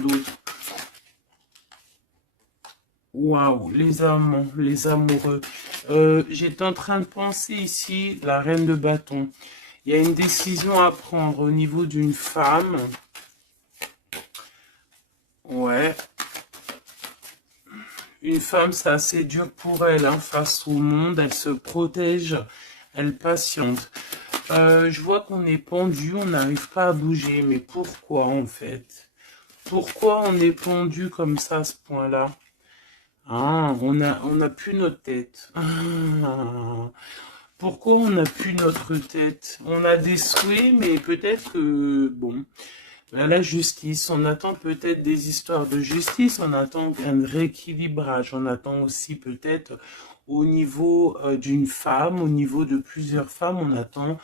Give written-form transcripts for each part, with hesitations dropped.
d'autre. Waouh, les amants, les amoureux. J'étais en train de penser ici, la reine de bâton. Il y a une décision à prendre au niveau d'une femme. Ouais. Une femme, c'est assez dur pour elle, hein, face au monde. Elle se protège, elle patiente. Je vois qu'on est pendu, on n'arrive pas à bouger. Mais pourquoi, en fait? Pourquoi on est pendu comme ça à ce point-là? Ah, on a plus notre tête. Ah, pourquoi on n'a plus notre tête? On a des souhaits, mais peut-être que, bon, la justice, on attend peut-être des histoires de justice, on attend un rééquilibrage, on attend aussi peut-être au niveau d'une femme, au niveau de plusieurs femmes, on attend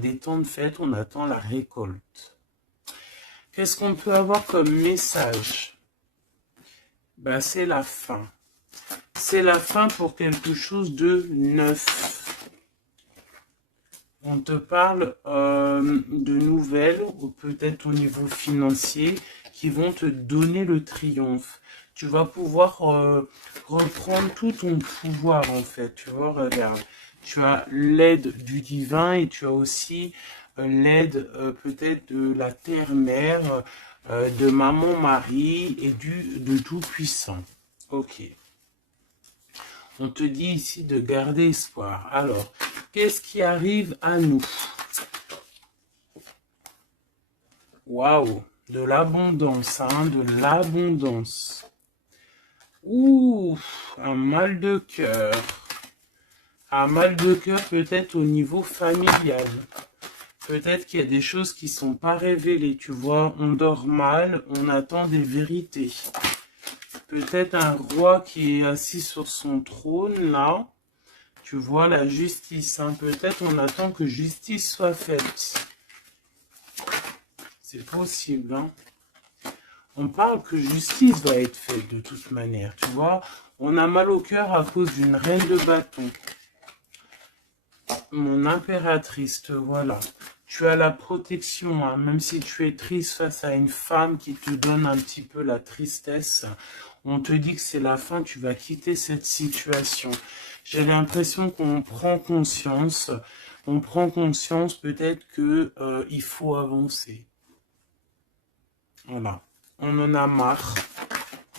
des temps de fête, on attend la récolte. Qu'est-ce qu'on peut avoir comme message? C'est la fin. C'est la fin pour quelque chose de neuf. On te parle de nouvelles, ou peut-être au niveau financier, qui vont te donner le triomphe. Tu vas pouvoir reprendre tout ton pouvoir, en fait. Tu vois, regarde. Tu as l'aide du divin et tu as aussi l'aide peut-être de la terre-mère, de maman-Marie et de Tout-Puissant. Ok. On te dit ici de garder espoir. Alors, qu'est-ce qui arrive à nous? Waouh, de l'abondance, hein, de l'abondance. Ouh, un mal de cœur. Un mal de cœur peut-être au niveau familial. Peut-être qu'il y a des choses qui ne sont pas révélées, tu vois. On dort mal, on attend des vérités. Peut-être un roi qui est assis sur son trône, là. Tu vois la justice, hein. Peut-être on attend que justice soit faite. C'est possible, hein. On parle que justice va être faite de toute manière, tu vois. On a mal au cœur à cause d'une reine de bâton. Mon impératrice, te voilà. Tu as la protection, hein. Même si tu es triste face à une femme qui te donne un petit peu la tristesse, on te dit que c'est la fin, tu vas quitter cette situation. J'ai l'impression qu'on prend conscience. On prend conscience peut-être que il faut avancer. Voilà. On en a marre.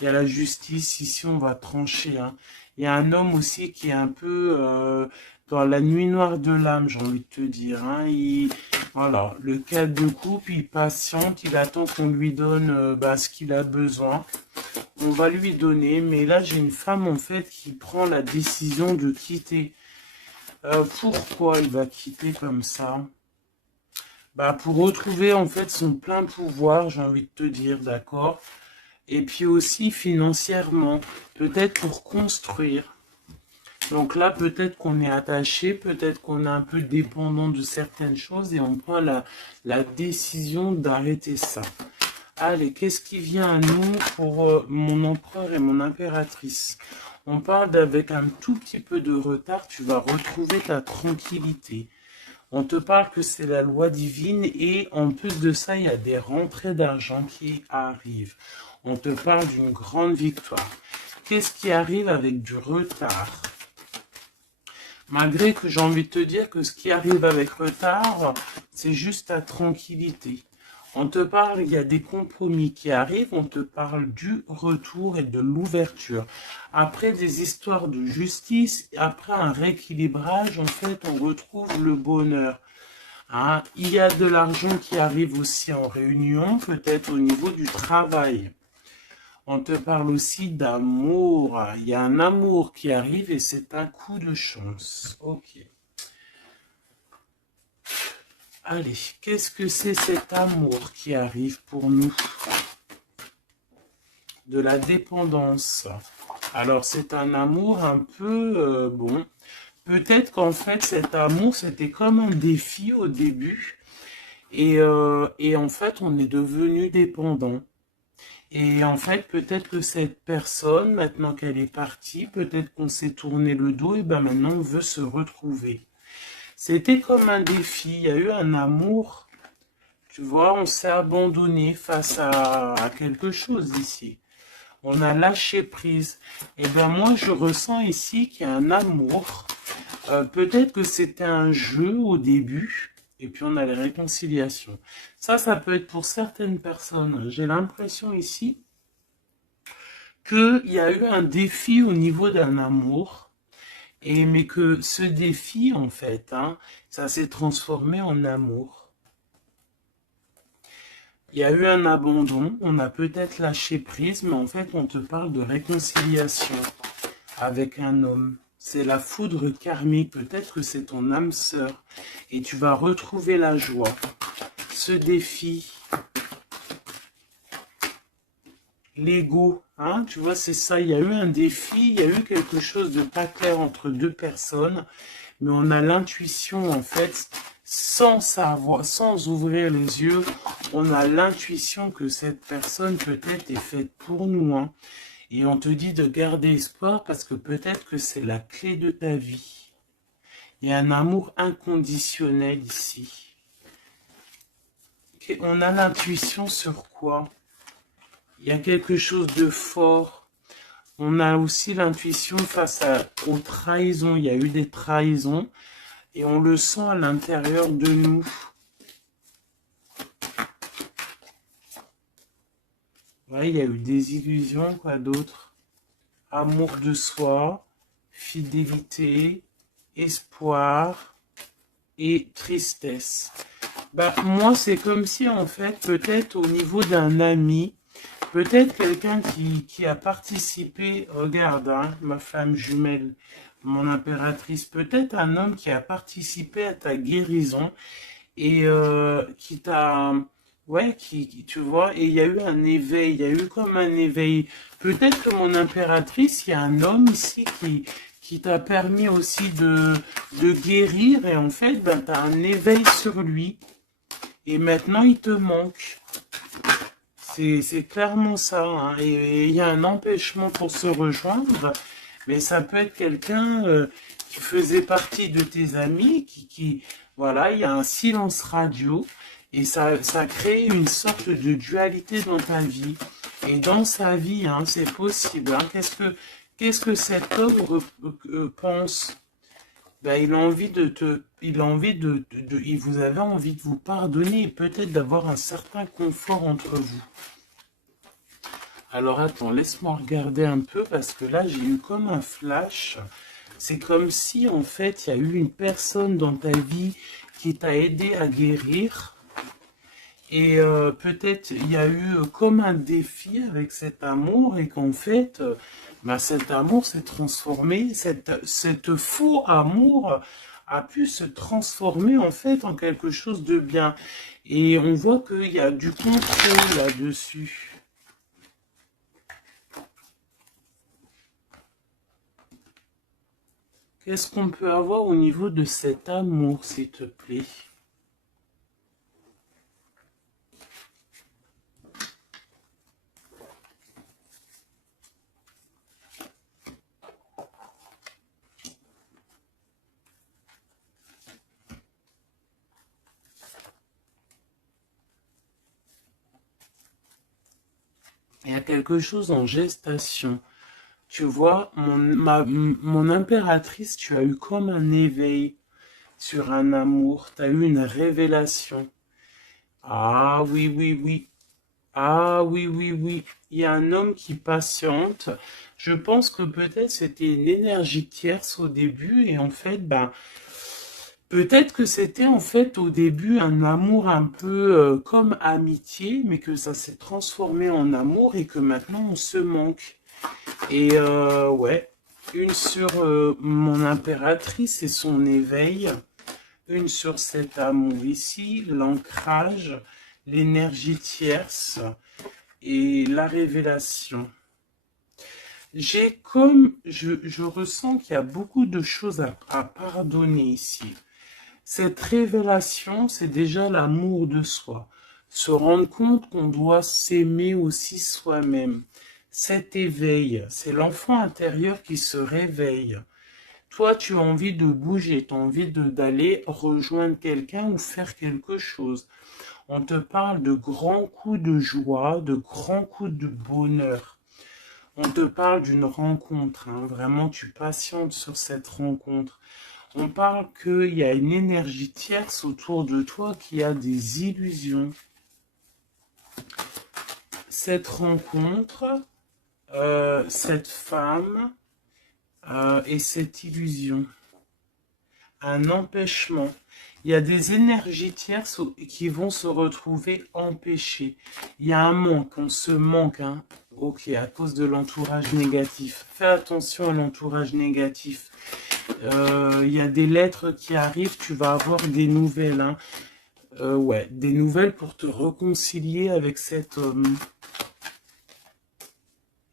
Il y a la justice. Ici, on va trancher. Hein. Il y a un homme aussi qui est un peu dans la nuit noire de l'âme, j'ai envie de te dire. Hein. Voilà. Le cadre de couple, il patiente. Il attend qu'on lui donne ce qu'il a besoin. On va lui donner, mais là j'ai une femme en fait qui prend la décision de quitter. Pourquoi il va quitter comme ça? Pour retrouver en fait son plein pouvoir, j'ai envie de te dire, d'accord? Et puis aussi financièrement, peut-être pour construire. Donc là, peut-être qu'on est attaché, peut-être qu'on est un peu dépendant de certaines choses et on prend la décision d'arrêter ça. Allez, qu'est-ce qui vient à nous pour mon empereur et mon impératrice? On parle d'avec un tout petit peu de retard, tu vas retrouver ta tranquillité. On te parle que c'est la loi divine et en plus de ça, il y a des rentrées d'argent qui arrivent. On te parle d'une grande victoire. Qu'est-ce qui arrive avec du retard? Malgré que j'ai envie de te dire que ce qui arrive avec retard, c'est juste ta tranquillité. On te parle, il y a des compromis qui arrivent, on te parle du retour et de l'ouverture. Après des histoires de justice, après un rééquilibrage, en fait, on retrouve le bonheur. Hein? Il y a de l'argent qui arrive aussi en réunion, peut-être au niveau du travail. On te parle aussi d'amour. Il y a un amour qui arrive et c'est un coup de chance. Ok. Allez, qu'est-ce que c'est cet amour qui arrive pour nous? De la dépendance. Alors, c'est un amour un peu... bon, peut-être qu'en fait, cet amour, c'était comme un défi au début. Et en fait, on est devenu dépendant. Et en fait, peut-être que cette personne, maintenant qu'elle est partie, peut-être qu'on s'est tourné le dos, et maintenant on veut se retrouver. C'était comme un défi, il y a eu un amour, Tu vois, on s'est abandonné face à quelque chose ici. On a lâché prise. Et bien moi, je ressens ici qu'il y a un amour. Peut-être que c'était un jeu au début. Et puis on a les réconciliations. Ça peut être pour certaines personnes. J'ai l'impression ici qu'il y a eu un défi au niveau d'un amour. Et mais que ce défi, en fait, hein, ça s'est transformé en amour. Il y a eu un abandon, on a peut-être lâché prise, mais en fait, on te parle de réconciliation avec un homme. C'est la foudre karmique, peut-être que c'est ton âme sœur, et tu vas retrouver la joie. Ce défi, l'ego, hein, tu vois, c'est ça, il y a eu un défi, il y a eu quelque chose de pas clair entre deux personnes, mais on a l'intuition, en fait, sans savoir, sans ouvrir les yeux, on a l'intuition que cette personne peut-être est faite pour nous, hein. Et on te dit de garder espoir parce que peut-être que c'est la clé de ta vie. Il y a un amour inconditionnel ici. Et on a l'intuition sur quoi? Il y a quelque chose de fort. On a aussi l'intuition face aux trahisons. Il y a eu des trahisons. Et on le sent à l'intérieur de nous. Ouais, il y a eu des illusions, quoi d'autre? Amour de soi, fidélité, espoir et tristesse. Bah, moi, c'est comme si, en fait, peut-être au niveau d'un ami, peut-être quelqu'un qui a participé, regarde, hein, ma flamme jumelle, mon impératrice, peut-être un homme qui a participé à ta guérison et qui t'a, ouais, tu vois, et il y a eu un éveil, il y a eu comme un éveil. Peut-être que mon impératrice, il y a un homme ici qui t'a permis aussi de guérir, et en fait, ben, tu as un éveil sur lui, et maintenant il te manque. C'est clairement ça, hein. Et il y a un empêchement pour se rejoindre, mais ça peut être quelqu'un qui faisait partie de tes amis, voilà, il y a un silence radio, et ça crée une sorte de dualité dans ta vie. Et dans sa vie, hein, c'est possible, hein. Qu'est-ce que cet homme pense? Ben, il a envie il a envie vous avez envie de vous pardonner et peut-être d'avoir un certain confort entre vous. Alors attends, laisse-moi regarder un peu parce que là j'ai eu comme un flash. C'est comme si en fait il y a eu une personne dans ta vie qui t'a aidé à guérir. Et peut-être il y a eu comme un défi avec cet amour et qu'en fait, ben, cet amour s'est transformé, cette faux amour a pu se transformer en fait en quelque chose de bien. Et on voit qu'il y a du contrôle là-dessus. Qu'est-ce qu'on peut avoir au niveau de cet amour, s'il te plaît? Il y a quelque chose en gestation. Tu vois, mon impératrice, tu as eu comme un éveil sur un amour. Tu as eu une révélation. Ah oui, oui, oui. Ah oui, oui, oui. Il y a un homme qui patiente. Je pense que peut-être c'était une énergie tierce au début et en fait, ben, peut-être que c'était en fait au début un amour un peu comme amitié, mais que ça s'est transformé en amour et que maintenant on se manque. Et ouais, une sur mon impératrice et son éveil, une sur cet amour ici, l'ancrage, l'énergie tierce et la révélation. Je ressens qu'il y a beaucoup de choses à pardonner ici. Cette révélation, c'est déjà l'amour de soi. Se rendre compte qu'on doit s'aimer aussi soi-même. Cet éveil, c'est l'enfant intérieur qui se réveille. Toi, tu as envie de bouger, tu as envie d'aller rejoindre quelqu'un ou faire quelque chose. On te parle de grands coups de joie, de grands coups de bonheur. On te parle d'une rencontre, hein. Vraiment, tu patientes sur cette rencontre. On parle qu'il y a une énergie tierce autour de toi qui a des illusions. Cette rencontre, cette femme et cette illusion, un empêchement. Il y a des énergies tierces qui vont se retrouver empêchées. Il y a un manque, on se manque, hein. Ok, à cause de l'entourage négatif. Fais attention à l'entourage négatif. Il y a des lettres qui arrivent, tu vas avoir des nouvelles, hein. Ouais, des nouvelles pour te réconcilier avec cet homme.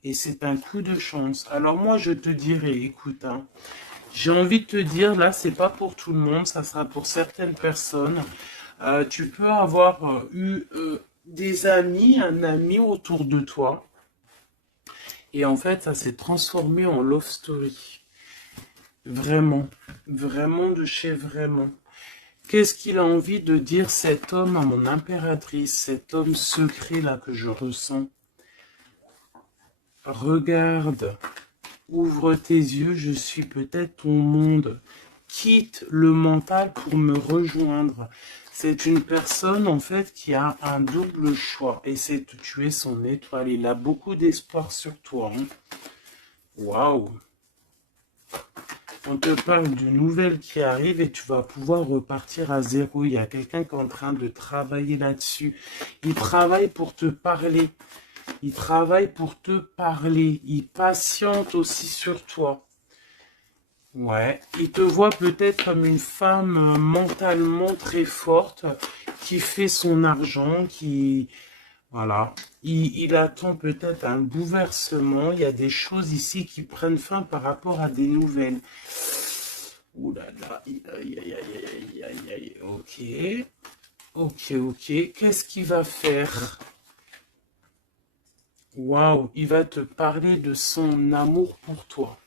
Et c'est un coup de chance. Alors moi, je te dirais, écoute, hein, j'ai envie de te dire, là, c'est pas pour tout le monde, ça sera pour certaines personnes. Tu peux avoir eu des amis, un ami autour de toi. Et en fait, ça s'est transformé en love story. Vraiment. Vraiment de chez vraiment. Qu'est-ce qu'il a envie de dire cet homme à mon impératrice, cet homme secret là que je ressens? Regarde, ouvre tes yeux, je suis peut-être ton monde. Quitte le mental pour me rejoindre. C'est une personne en fait qui a un double choix et c'est de tuer son étoile. Il a beaucoup d'espoir sur toi. Hein. Waouh! On te parle d'une nouvelle qui arrive et tu vas pouvoir repartir à zéro. Il y a quelqu'un qui est en train de travailler là-dessus. Il travaille pour te parler. Il travaille pour te parler. Il patiente aussi sur toi. Ouais. Il te voit peut-être comme une femme mentalement très forte qui fait son argent, qui... Voilà. Il attend peut-être un bouleversement. Il y a des choses ici qui prennent fin par rapport à des nouvelles. Ouh là là. Aïe, aïe, aïe, aïe, aïe, aïe. Ok. Ok, ok. Qu'est-ce qu'il va faire? Waouh. Il va te parler de son amour pour toi.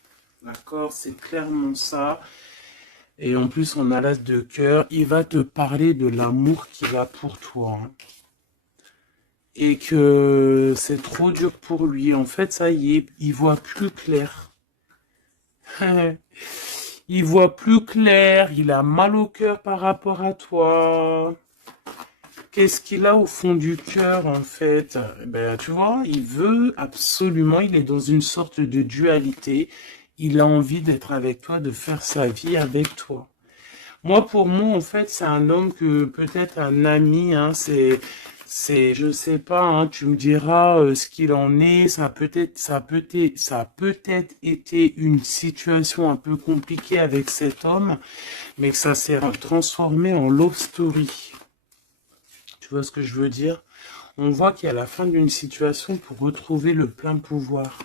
D'accord? C'est clairement ça. Et en plus, on a l'as de cœur. Il va te parler de l'amour qu'il a pour toi. Hein. Et que c'est trop dur pour lui. En fait, ça y est, il voit plus clair. Il voit plus clair, il a mal au cœur par rapport à toi. Qu'est-ce qu'il a au fond du cœur, en fait? Ben, tu vois, il veut absolument, il est dans une sorte de dualité. Il a envie d'être avec toi, de faire sa vie avec toi. Moi, pour moi, en fait, c'est un homme que peut-être un ami, hein, je sais pas, hein, tu me diras ce qu'il en est. Ça a peut-être été une situation un peu compliquée avec cet homme, mais que ça s'est transformé en love story. Tu vois ce que je veux dire? On voit qu'il y a la fin d'une situation pour retrouver le plein pouvoir.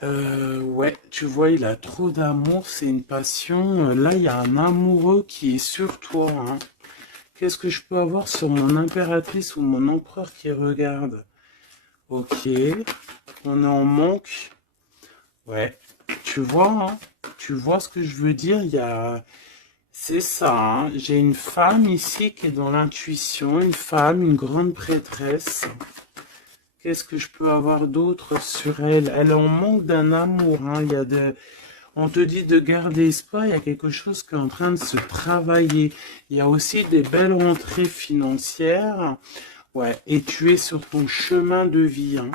Ouais, tu vois, il a trop d'amour, c'est une passion. Là, il y a un amoureux qui est sur toi. Hein. Qu'est-ce que je peux avoir sur mon impératrice ou mon empereur qui regarde? Ok, on est en manque. Ouais, tu vois, hein, tu vois ce que je veux dire? Il y a... C'est ça, hein. J'ai une femme ici qui est dans l'intuition, une femme, une grande prêtresse. Qu'est-ce que je peux avoir d'autre sur elle? Elle est en manque d'un amour. Hein. Il y a de... On te dit de garder espoir, il y a quelque chose qui est en train de se travailler. Il y a aussi des belles rentrées financières. Ouais, et tu es sur ton chemin de vie. Hein.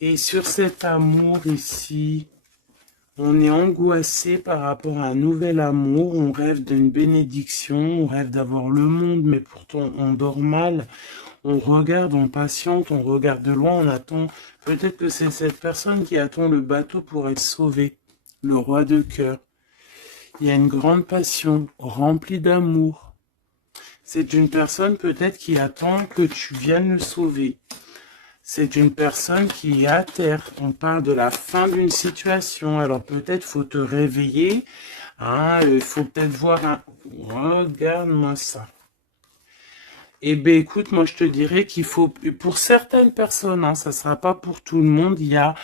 Et sur cet amour ici, on est angoissé par rapport à un nouvel amour. On rêve d'une bénédiction, on rêve d'avoir le monde, mais pourtant on dort mal. On regarde, on patiente, on regarde de loin, on attend. Peut-être que c'est cette personne qui attend le bateau pour être sauvée. Le roi de cœur. Il y a une grande passion, remplie d'amour. C'est une personne peut-être qui attend que tu viennes le sauver. C'est une personne qui est à terre. On parle de la fin d'une situation. Alors peut-être faut te réveiller. Hein, il faut peut-être voir un... Regarde-moi ça. Eh bien, écoute, moi, je te dirais qu'il faut, pour certaines personnes, hein, ça ne sera pas pour tout le monde, il y a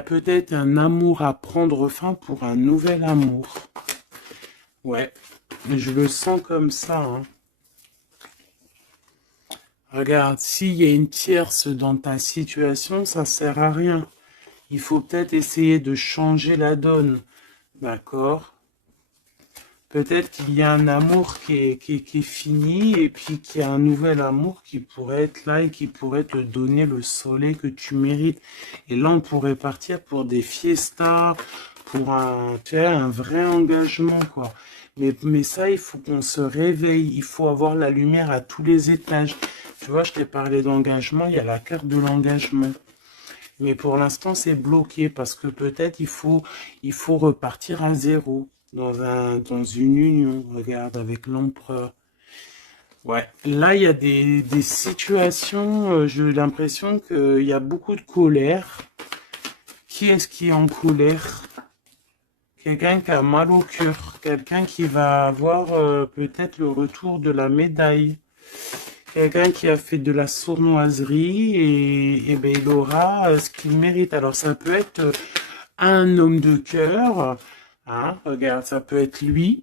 peut-être un amour à prendre fin pour un nouvel amour. Ouais. Je le sens comme ça, hein. Regarde, s'il y a une tierce dans ta situation, ça sert à rien. Il faut peut-être essayer de changer la donne. D'accord? Peut-être qu'il y a un amour qui est fini et puis qu'il y a un nouvel amour qui pourrait être là et qui pourrait te donner le soleil que tu mérites. Et là, on pourrait partir pour des fiestas, pour tu vois, un vrai engagement, quoi. Mais ça, il faut qu'on se réveille. Il faut avoir la lumière à tous les étages. Tu vois, je t'ai parlé d'engagement, il y a la carte de l'engagement. Mais pour l'instant, c'est bloqué parce que peut-être il faut repartir à zéro dans une union. Regarde, avec l'empereur. Ouais, là, il y a des situations, j'ai l'impression qu'il y a beaucoup de colère. Qui est-ce qui est en colère? Quelqu'un qui a mal au cœur, quelqu'un qui va avoir peut-être le retour de la médaille. Quelqu'un qui a fait de la sournoiserie et ben, il aura ce qu'il mérite. Alors ça peut être un homme de cœur, hein, regarde, ça peut être lui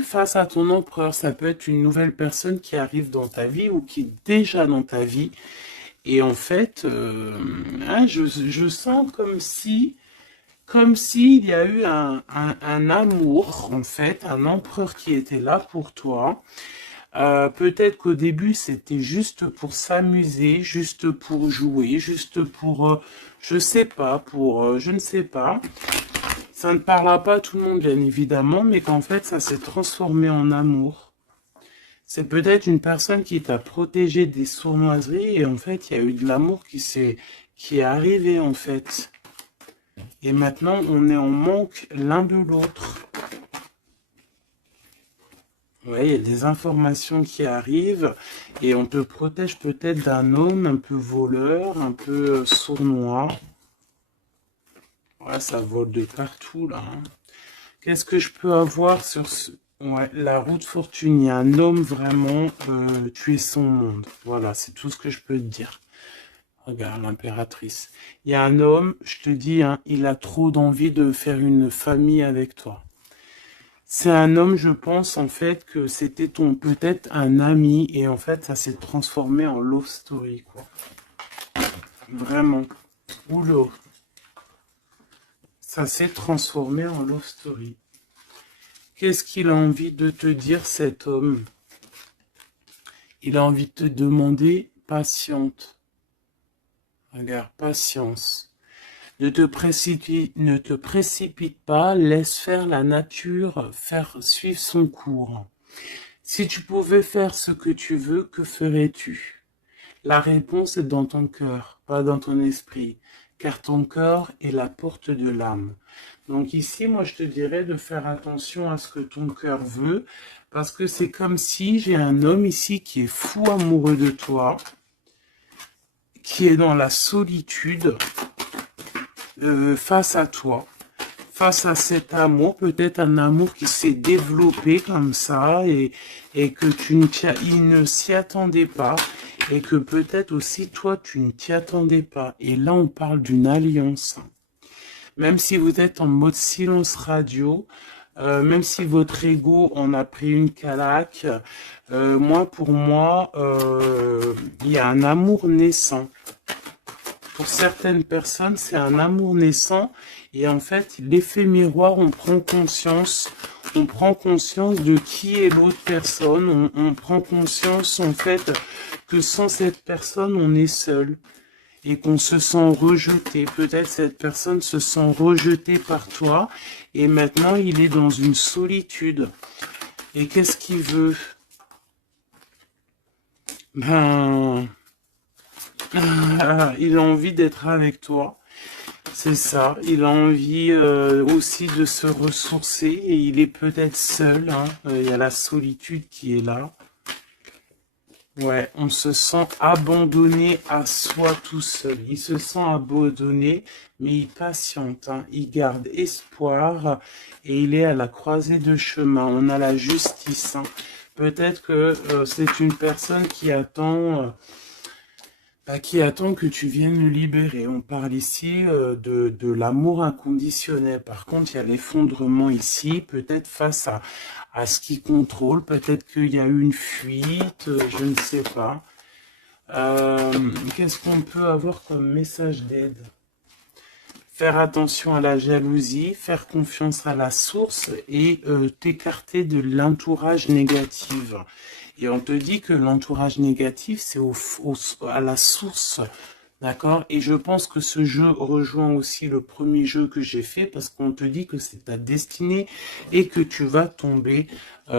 face à ton empereur, ça peut être une nouvelle personne qui arrive dans ta vie ou qui est déjà dans ta vie. Et en fait, hein, je sens comme s'il y a eu un amour, en fait, un empereur qui était là pour toi. Peut-être qu'au début, c'était juste pour s'amuser, juste pour jouer, juste pour, je sais pas, je ne sais pas. Ça ne parlera pas à tout le monde, bien évidemment, mais qu'en fait, ça s'est transformé en amour. C'est peut-être une personne qui t'a protégé des sournoiseries et en fait, il y a eu de l'amour qui est arrivé, en fait. Et maintenant, on est en manque l'un de l'autre. Ouais, il y a des informations qui arrivent et on te protège peut-être d'un homme un peu voleur, un peu sournois. Ouais, ça vole de partout là, hein. Qu'est-ce que je peux avoir sur ouais, la route fortune? Il y a un homme vraiment, tu es son monde. Voilà, c'est tout ce que je peux te dire. Regarde, l'impératrice. Il y a un homme, je te dis, hein, il a trop d'envie de faire une famille avec toi. C'est un homme, je pense, en fait, que c'était peut-être un ami, et en fait, ça s'est transformé en love story, quoi. Vraiment. Oula. Ça s'est transformé en love story. Qu'est-ce qu'il a envie de te dire, cet homme? Il a envie de te demander patiente. Regarde, patience. Ne te précipite pas, laisse faire la nature, faire suivre son cours. Si tu pouvais faire ce que tu veux, que ferais-tu? La réponse est dans ton cœur, pas dans ton esprit, car ton cœur est la porte de l'âme. Donc ici, moi, je te dirais de faire attention à ce que ton cœur veut, parce que c'est comme si j'ai un homme ici qui est fou amoureux de toi, qui est dans la solitude face à toi, face à cet amour, peut-être un amour qui s'est développé comme ça et que il ne s'y attendait pas et que peut-être aussi toi tu ne t'y attendais pas. Et là on parle d'une alliance. Même si vous êtes en mode silence radio, même si votre ego en a pris une calaque, pour moi, il y a un amour naissant. Pour certaines personnes, c'est un amour naissant et en fait, l'effet miroir, on prend conscience de qui est l'autre personne, on prend conscience en fait que sans cette personne, on est seul et qu'on se sent rejeté. Peut-être cette personne se sent rejetée par toi et maintenant, il est dans une solitude. Et qu'est-ce qu'il veut? Il a envie d'être avec toi, c'est ça. Il a envie aussi de se ressourcer et il est peut-être seul, hein. Il y a la solitude qui est là. Ouais, on se sent abandonné à soi tout seul. Il se sent abandonné, mais il patiente, hein. Il garde espoir et il est à la croisée de chemin. On a la justice, hein. Peut-être que c'est une personne qui attend... qui attend que tu viennes le libérer. On parle ici de l'amour inconditionnel. Par contre, il y a l'effondrement ici, peut-être face à ce qui contrôle. Peut-être qu'il y a eu une fuite, je ne sais pas. Qu'est-ce qu'on peut avoir comme message d'aide? Faire attention à la jalousie, faire confiance à la source et t'écarter de l'entourage négatif. Et on te dit que l'entourage négatif, c'est à la source, d'accord? Et je pense que ce jeu rejoint aussi le premier jeu que j'ai fait parce qu'on te dit que c'est ta destinée et que tu vas tomber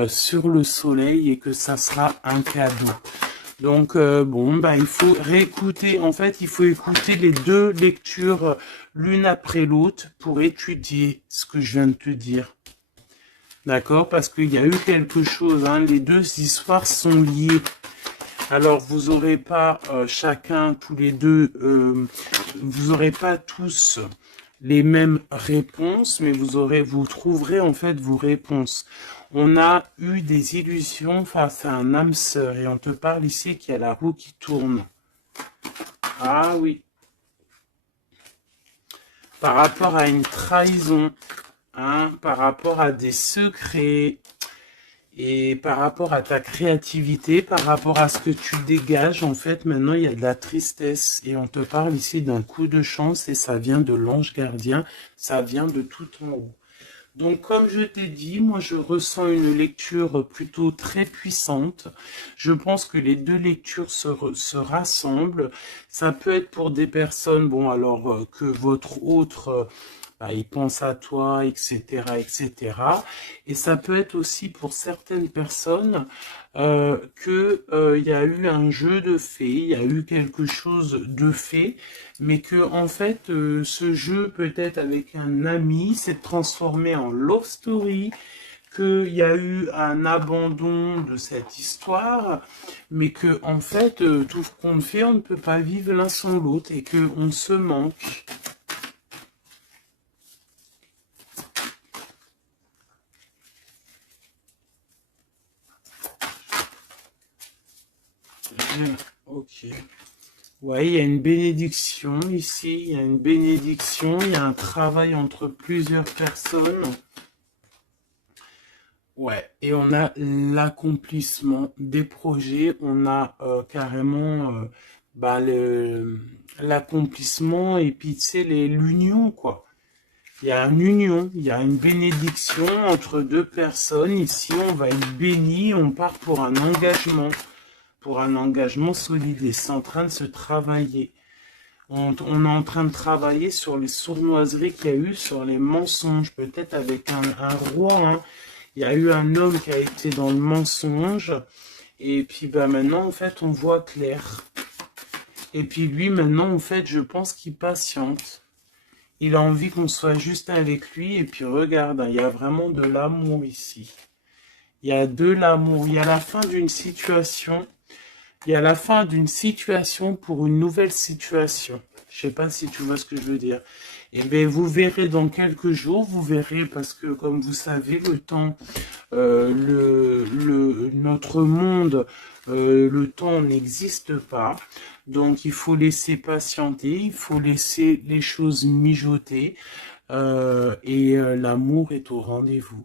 sur le soleil et que ça sera un cadeau. Donc, bon, bah, il faut réécouter, en fait, il faut écouter les deux lectures l'une après l'autre pour étudier ce que je viens de te dire. D'accord? Parce qu'il y a eu quelque chose, hein, les deux histoires sont liées. Alors, vous n'aurez pas chacun, tous les deux, vous n'aurez pas tous les mêmes réponses, mais vous trouverez en fait vos réponses. On a eu des illusions face à un âme sœur et on te parle ici qu'il y a la roue qui tourne. Ah oui. Par rapport à une trahison, hein, par rapport à des secrets et par rapport à ta créativité, par rapport à ce que tu dégages, en fait, maintenant il y a de la tristesse et on te parle ici d'un coup de chance et ça vient de l'ange gardien, ça vient de tout en haut. Donc, comme je t'ai dit, moi, je ressens une lecture plutôt très puissante. Je pense que les deux lectures se rassemblent. Ça peut être pour des personnes, bon, alors que votre autre, bah, il pense à toi, etc., etc. Et ça peut être aussi pour certaines personnes il y a eu un jeu de fées, il y a eu quelque chose de fait, mais que en fait ce jeu peut-être avec un ami s'est transformé en love story, qu'il y a eu un abandon de cette histoire, mais que en fait tout ce qu'on fait, on ne peut pas vivre l'un sans l'autre et que on se manque. Ok. Ouais, il y a une bénédiction ici, il y a une bénédiction, il y a un travail entre plusieurs personnes. Ouais, et on a l'accomplissement des projets, on a carrément bah, l'accomplissement et puis tu sais, l'union quoi. Il y a une union, il y a une bénédiction entre deux personnes. Ici, on va être béni, on part pour un engagement solide et c'est en train de se travailler. On est en train de travailler sur les sournoiseries qu'il y a eu, sur les mensonges, peut-être avec un roi. Hein. Il y a eu un homme qui a été dans le mensonge. Et puis bah, maintenant, en fait, on voit clair. Et puis lui, maintenant, en fait, je pense qu'il patiente. Il a envie qu'on soit juste avec lui. Et puis regarde, hein, il y a vraiment de l'amour ici. Il y a de l'amour. Il y a la fin d'une situation. Il y a la fin d'une situation pour une nouvelle situation. Je sais pas si tu vois ce que je veux dire. Et bien, vous verrez dans quelques jours, vous verrez, parce que comme vous savez, le temps, notre monde, le temps n'existe pas. Donc, il faut laisser patienter, il faut laisser les choses mijoter. Et l'amour est au rendez-vous.